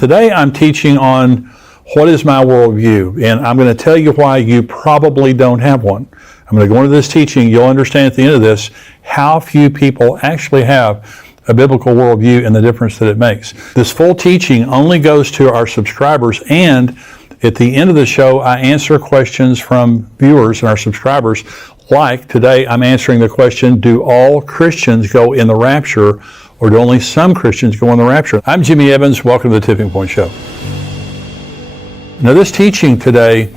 Today I'm teaching on what is my worldview, and I'm going to tell you why you probably don't have one. I'm going to go into this teaching. You'll understand at the end of this how few people actually have a biblical worldview and the difference that it makes. This full teaching only goes to our subscribers, and at the end of the show, I answer questions from viewers and our subscribers. Like today, I'm answering the question, do all Christians go in the rapture, or do only some Christians go in the rapture? I'm Jimmy Evans. Welcome to the Tipping Point Show. Now, this teaching today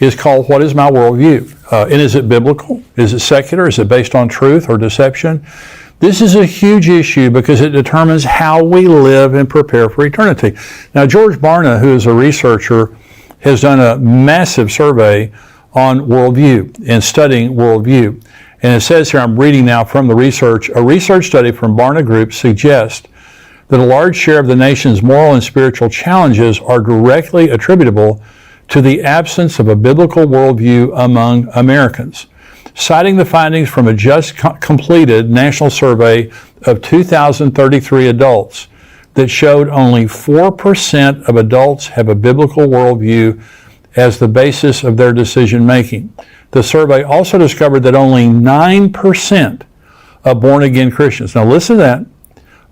is called, What is My Worldview? And is it biblical? Is it secular? Is it based on truth or deception? This is a huge issue because it determines how we live and prepare for eternity. Now, George Barna, who is a researcher, has done a massive survey on worldview and studying worldview. And it says here, I'm reading now from the research, a research study from Barna Group suggests that a large share of the nation's moral and spiritual challenges are directly attributable to the absence of a biblical worldview among Americans. Citing the findings from a just completed national survey of 2,033 adults that showed only 4% of adults have a biblical worldview as the basis of their decision making. The survey also discovered that only 9% of born-again Christians, now listen to that,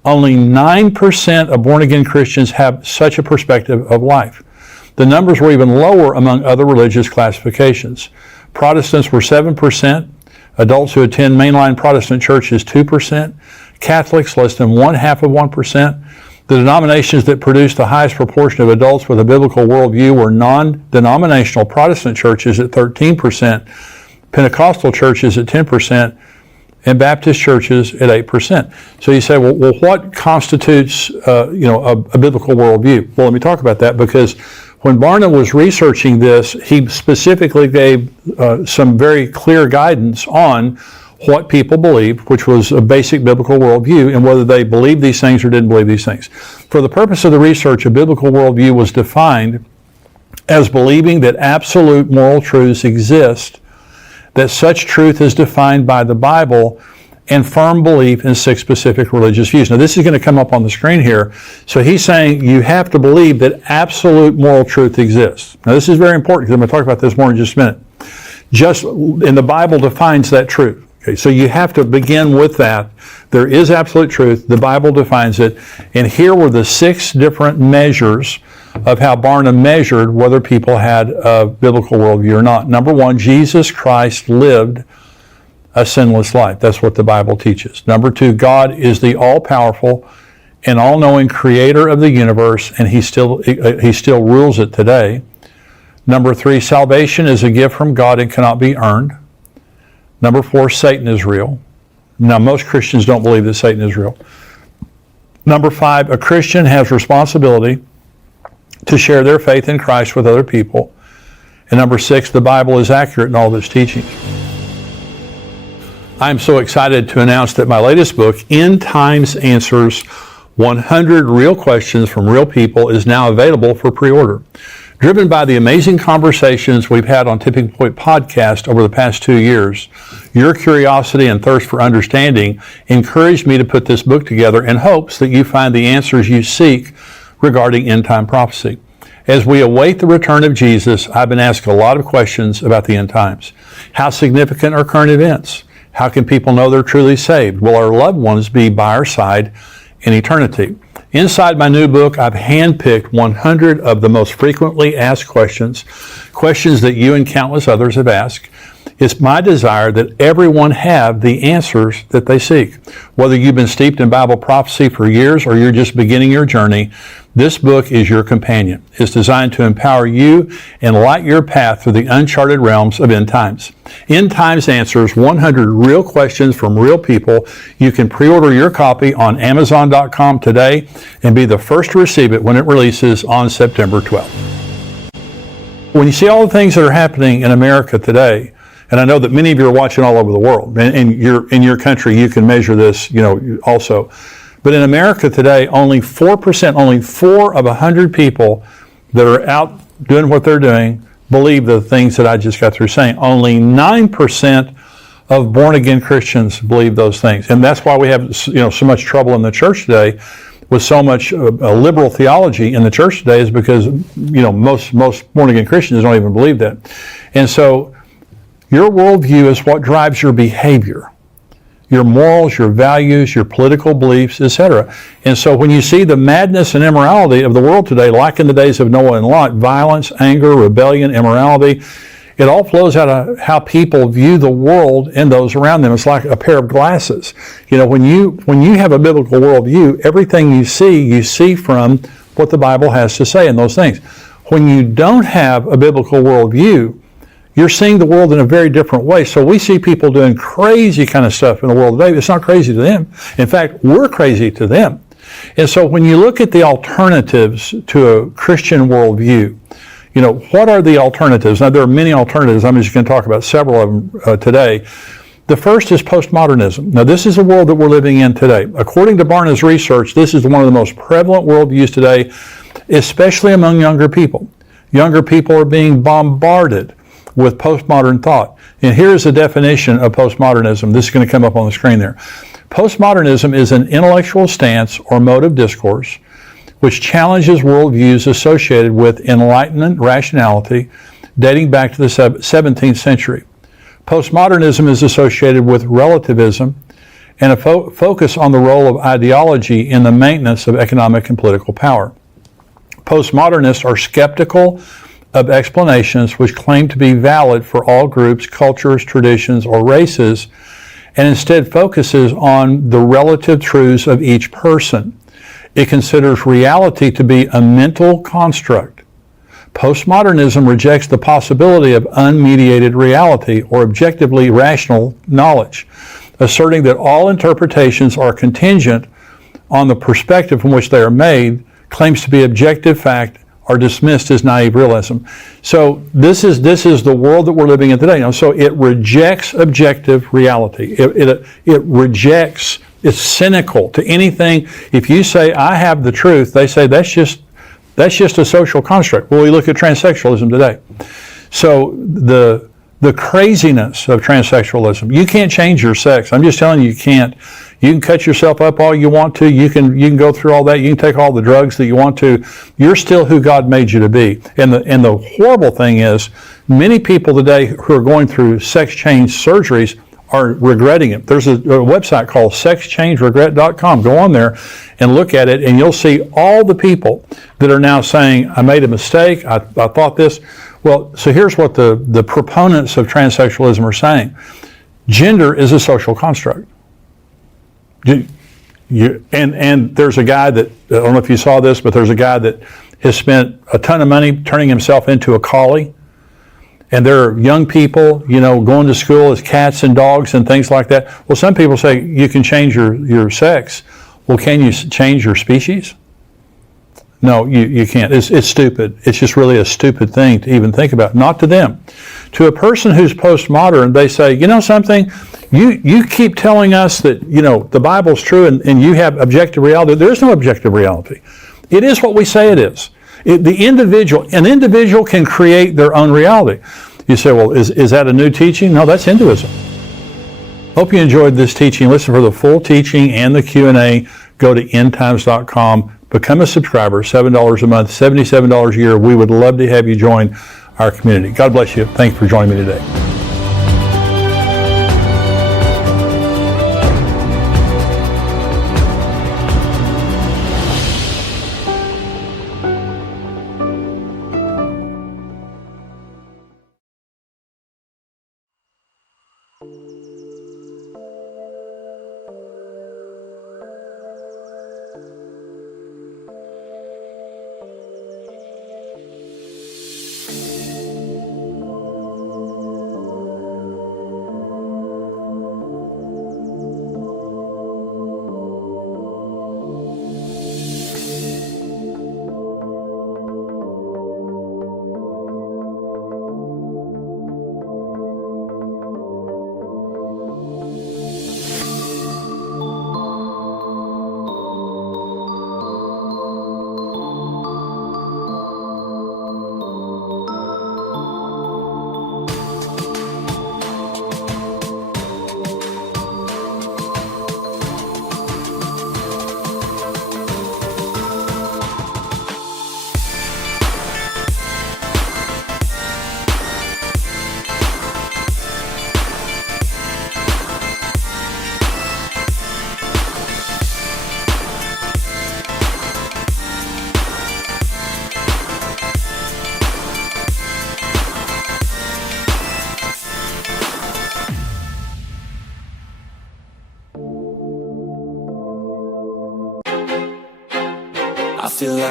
only 9% of born-again Christians have such a perspective of life. The numbers were even lower among other religious classifications. Protestants were 7%, adults who attend mainline Protestant churches 2%, Catholics less than 0.5%. The denominations that produced the highest proportion of adults with a biblical worldview were non-denominational Protestant churches at 13%, Pentecostal churches at 10%, and Baptist churches at 8%. So you say, well what constitutes a biblical worldview? Well, let me talk about that, because when Barna was researching this, he specifically gave some very clear guidance on what people believed, which was a basic biblical worldview, and whether they believed these things or didn't believe these things. For the purpose of the research, a biblical worldview was defined as believing that absolute moral truths exist, that such truth is defined by the Bible, and firm belief in 6 specific religious views. Now, this is going to come up on the screen here. So he's saying you have to believe that absolute moral truth exists. Now, this is very important because I'm going to talk about this more in just a minute. And the Bible defines that truth. Okay, so you have to begin with that. There is absolute truth. The Bible defines it. And here were the 6 different measures of how Barna measured whether people had a biblical worldview or not. Number 1, Jesus Christ lived a sinless life. That's what the Bible teaches. Number 2, God is the all-powerful and all-knowing creator of the universe, and He still rules it today. Number 3, salvation is a gift from God and cannot be earned. Number 4, Satan is real. Now, most Christians don't believe that Satan is real. Number 5, a Christian has responsibility to share their faith in Christ with other people. And number 6, the Bible is accurate in all of its teachings. I'm so excited to announce that my latest book, End Times Answers, 100 Real Questions from Real People, is now available for pre-order. Driven by the amazing conversations we've had on Tipping Point Podcast over the past 2 years, your curiosity and thirst for understanding encouraged me to put this book together in hopes that you find the answers you seek regarding end-time prophecy. As we await the return of Jesus, I've been asked a lot of questions about the end times. How significant are current events? How can people know they're truly saved? Will our loved ones be by our side in eternity? Inside my new book, I've handpicked 100 of the most frequently asked questions that you and countless others have asked. It's my desire that everyone have the answers that they seek. Whether you've been steeped in Bible prophecy for years or you're just beginning your journey, this book is your companion. It's designed to empower you and light your path through the uncharted realms of end times. End Times Answers, 100 Real Questions from Real People. You can pre-order your copy on Amazon.com today and be the first to receive it when it releases on September 12th. When you see all the things that are happening in America today, and I know that many of you are watching all over the world, and in your country you can measure this, also. But in America today, only 4%, only 4 of 100 people that are out doing what they're doing believe the things that I just got through saying. Only 9% of born-again Christians believe those things. And that's why we have so much trouble in the church today, with so much liberal theology in the church today is because, most born-again Christians don't even believe that. And so your worldview is what drives your behavior, your morals, your values, your political beliefs, etc. And so when you see the madness and immorality of the world today, like in the days of Noah and Lot, violence, anger, rebellion, immorality, it all flows out of how people view the world and those around them. It's like a pair of glasses. When you have a biblical worldview, everything you see from what the Bible has to say in those things. When you don't have a biblical worldview, you're seeing the world in a very different way. So we see people doing crazy kind of stuff in the world today. It's not crazy to them. In fact, we're crazy to them. And so when you look at the alternatives to a Christian worldview, what are the alternatives? Now, there are many alternatives. I'm just going to talk about several of them today. The first is postmodernism. Now, this is the world that we're living in today. According to Barna's research, this is one of the most prevalent worldviews today, especially among younger people. Younger people are being bombarded with postmodern thought. And here's the definition of postmodernism. This is going to come up on the screen there. Postmodernism is an intellectual stance or mode of discourse which challenges worldviews associated with Enlightenment rationality dating back to the 17th century. Postmodernism is associated with relativism and a focus on the role of ideology in the maintenance of economic and political power. Postmodernists are skeptical of explanations which claim to be valid for all groups, cultures, traditions, or races, and instead focuses on the relative truths of each person. It considers reality to be a mental construct. Postmodernism rejects the possibility of unmediated reality or objectively rational knowledge, asserting that all interpretations are contingent on the perspective from which they are made. Claims to be objective fact are dismissed as naive realism. So this is the world that we're living in today. So it rejects objective reality. It rejects. It's cynical to anything. If you say, I have the truth, they say that's just a social construct. Well, we look at transsexualism today. So the craziness of transsexualism, you can't change your sex. I'm just telling you, you can't. You can cut yourself up all you want to. You can go through all that. You can take all the drugs that you want to. You're still who God made you to be. And the horrible thing is, many people today who are going through sex change surgeries are regretting it. There's a website called sexchangeregret.com. Go on there and look at it, and you'll see all the people that are now saying, I made a mistake, I thought this. Well, so here's what the proponents of transsexualism are saying. Gender is a social construct. And there's a guy that, I don't know if you saw this, but there's a guy that has spent a ton of money turning himself into a collie. And there are young people, going to school as cats and dogs and things like that. Well, some people say you can change your sex. Well, can you change your species? No, you can't. It's stupid. It's just really a stupid thing to even think about. Not to them. To a person who's postmodern, they say, something? You keep telling us that, the Bible's true and you have objective reality. There's no objective reality. It is what we say it is. An individual can create their own reality. You say, well, is that a new teaching? No, that's Hinduism. Hope you enjoyed this teaching. Listen for the full teaching and the Q&A. Go to endtimes.com. Become a subscriber, $7 a month, $77 a year. We would love to have you join our community. God bless you. Thanks for joining me today.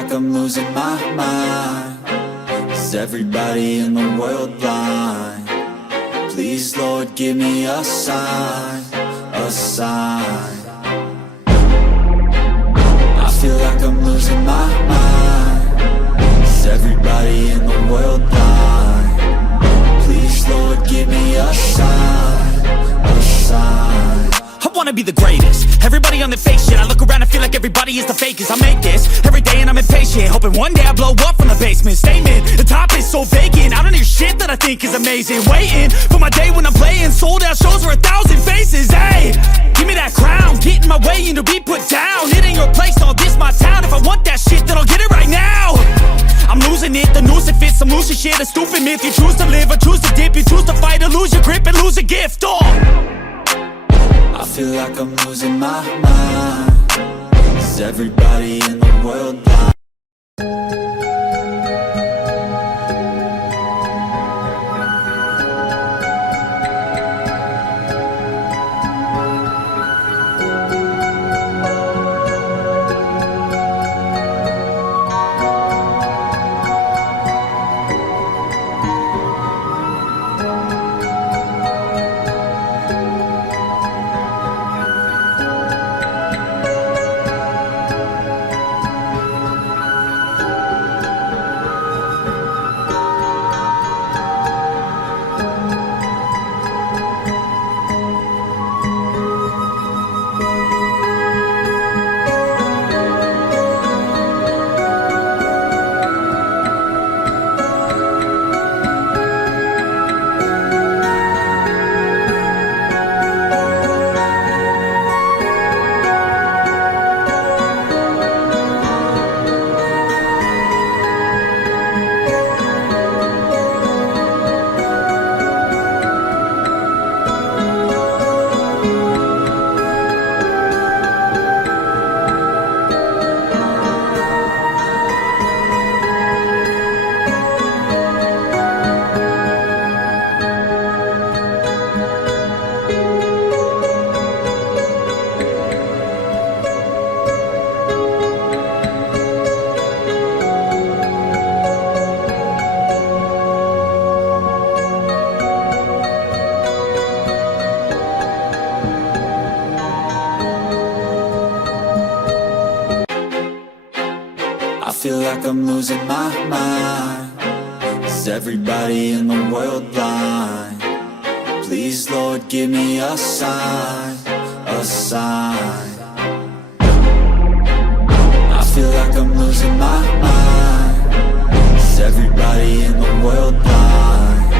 like I'm losing my mind. Is everybody in the world blind? Please, Lord, give me a sign, a sign. I feel like I'm losing my mind. Is everybody in the world blind? Please, Lord, give me a sign, a sign. I wanna be the greatest. Everybody on the fake shit. I look around and feel like everybody is the fakest. I make this every day and I'm impatient, hoping one day I blow up from the basement. Statement, the top is so vacant. I don't hear shit that I think is amazing. Waiting for my day when I'm playing sold out shows for 1,000 faces. Hey, give me that crown, get in my way and to be put down. It ain't your place, no, this my town. If I want that shit, then I'll get it right now. I'm losing it, the noose it fits, I'm losing shit. A stupid myth, you choose to live or choose to dip. You choose to fight or lose your grip and lose a gift. Oh, I feel like I'm losing my mind. Is everybody in the world blind? I feel like I'm losing my mind. Is everybody in the world blind? Please, Lord, give me a sign, a sign. I feel like I'm losing my mind. Is everybody in the world blind?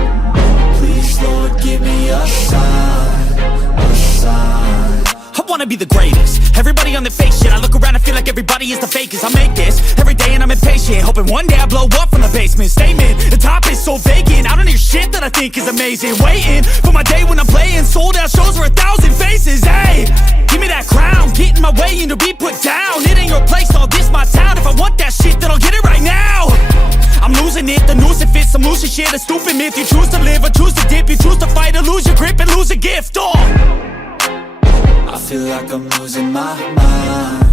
Please, Lord, give me a sign, a sign. I wanna be the greatest. Everybody on the fake shit. I look around and feel like everybody is the fakest. I make this every day and I'm impatient, hoping one day I blow up from the basement. Statement, the top is so vacant. I don't hear shit that I think is amazing. Waiting for my day when I'm playing sold out shows for 1,000 faces. Hey, give me that crown, get in my way and to be put down. It ain't your place, no, this my town. If I want that shit, then I'll get it right now. I'm losing it, the noose it fits, I'm losing shit. A stupid myth, you choose to live or choose to dip. You choose to fight or lose your grip and lose a gift. Oh, I feel like I'm losing my mind.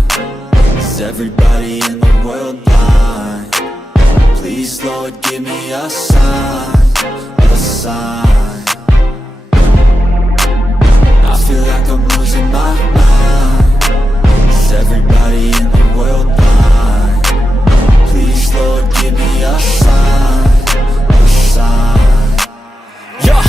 Is everybody in the world blind? Please, Lord, give me a sign, a sign. I feel like I'm losing my mind. Is everybody in the world blind? Please, Lord, give me a sign, a sign. yeah.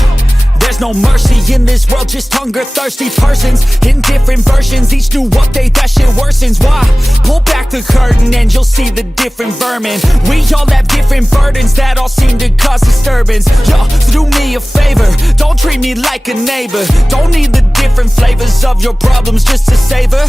There's no mercy in this world, just hunger-thirsty persons in different versions. Each new update, that shit worsens. Why? Pull back the curtain and you'll see the different vermin. We all have different burdens that all seem to cause disturbance. Yo, so do me a favor, don't treat me like a neighbor. Don't need the different flavors of your problems just to savor.